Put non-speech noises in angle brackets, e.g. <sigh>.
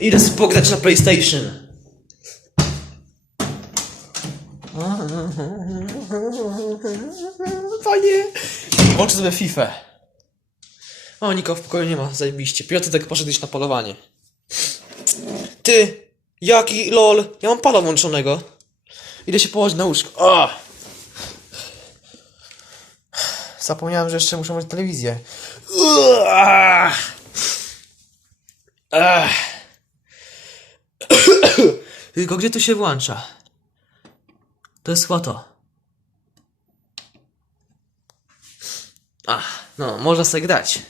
Idę sobie pograć na PlayStation. Fajnie. Włączę sobie FIFA. O, Niko w pokoju nie ma, zajebiście. Piotrek poszedł iść na polowanie. Ty! Jaki lol! Ja mam pada włączonego. Idę się położyć na łóżko. O! Zapomniałem, że jeszcze muszę mieć telewizję. Ach. <coughs> Tylko gdzie tu się włącza? To jest chyba to. Ach, no, można sobie grać.